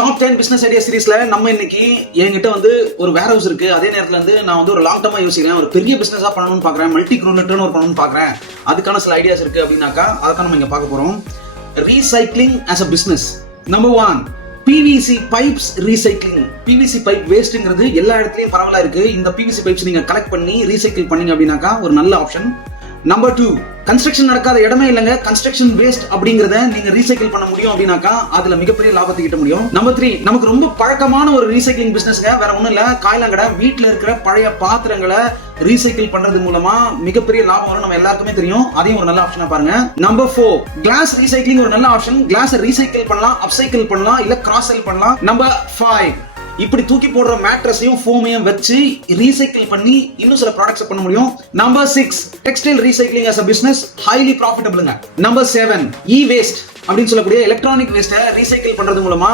Top 10 business idea சீரிஸ்ல நம்ம இன்னைக்கு என்கிட்ட வந்து ஒரு வேர் ஹவுஸ் இருக்கு. அதே நேரத்துல வந்து நான் வந்து ஒரு லாங் டர்மா யோசிக்கிறேன், ஒரு பெரிய பிசினஸா பண்ணணும்னு பாக்குறேன், மல்டி க்ரோர் டர்ன் ஓவர் பண்ணணும்னு பாக்குறேன். அதுக்கான சில ஐடியாஸ் இருக்கு அப்படின்னாக்கா அதான் நம்ம இங்க பார்க்க போறோம். Recycling as a business. Number 1, PVC pipes recycling. PVC pipe வேஸ்ட்ங்கிறது எல்லா இடத்துலயும் பரவலா இருக்கு. இந்த பிவிசி பைப்ஸ் நீங்க கலெக்ட் பண்ணி ரீசைக்கிள் பண்ணீங்க அப்படின்னாக்கா ஒரு நல்ல ஆப்ஷன். நம்பர் 2, கன்ஸ்ட்ரக்ஷன் நடக்காத இடமே இல்லைங்க, கன்ஸ்ட்ரக்ஷன் வேஸ்ட் அப்படிங்கறத நீங்க ரீசைக்கிள் பண்ண முடியும் அப்படின்னாக்கா அதுல மிகப்பெரிய லாபத்தை கிட்ட முடியும். நம்பர் 3, நமக்கு ரொம்ப பழக்கமான ஒரு ரீசைக்கிளிங் பிசினஸ்ங்க, வேற ஒண்ணும் இல்ல, காய்லாங்கடை. வீட்டுல இருக்கிற பழைய பாத்திரங்களை ரீசைக்கிள் பண்றது மூலமா மிகப்பெரிய லாபம் வரும், நம்ம எல்லாருக்குமே தெரியும். அதையும் ஒரு நல்ல ஆப்ஷனா பாருங்க. நம்பர் 4, கிளாஸ் ரீசைக்கிளிங் ஒரு நல்ல ஆப்ஷன். கிளாஸ் ரீசைக்கிள் பண்ணலாம், அப்சைக்கிள் பண்ணலாம், இல்ல கிராஸ் செல் பண்ணலாம். நம்பர் 5, இப்படி தூக்கி போடுற மேட்ரஸையும் ஃபோமையும் வச்சு ரீசைக்கிள் பண்ணி இன்னும் சில ப்ராடக்ட்ஸ் பண்ண முடியும். Number 6, textile recycling as a business highly profitable. Number 7, E waste அப்படின்னு சொல்லக்கூடிய எலக்ட்ரானிக் வேஸ்ட்டை ரீசைக்கிள் பண்றது மூலமா